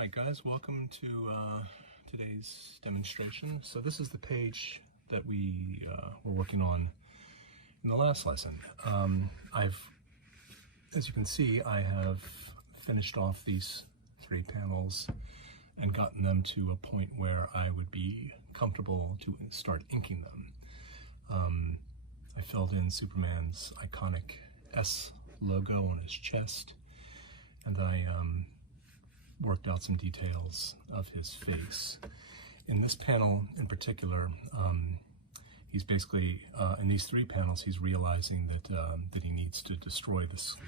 Alright guys, welcome to today's demonstration. So this is the page that we were working on in the last lesson. As you can see, I have finished off these 3 panels and gotten them to a point where I would be comfortable to start inking them. I filled in Superman's iconic S logo on his chest, and I worked out some details of his face. In this panel in particular, he's basically, in these 3 panels, he's realizing that he needs to destroy this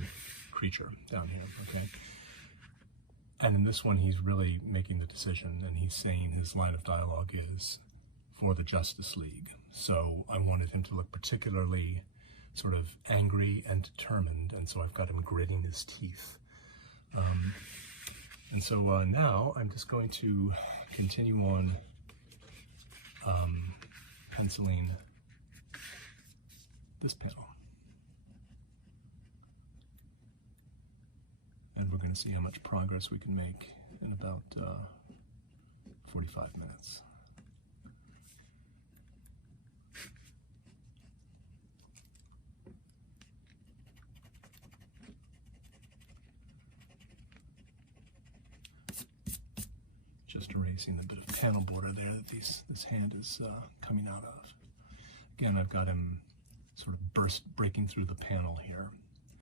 creature down here, okay? And in this one, he's really making the decision, and he's saying his line of dialogue is, "For the Justice League." So I wanted him to look particularly sort of angry and determined, and so I've got him gritting his teeth. And so now I'm just going to continue on penciling this panel. And we're going to see how much progress we can make in about 45 minutes. Just erasing the bit of panel border there that this hand is coming out of. Again, I've got him sort of breaking through the panel here.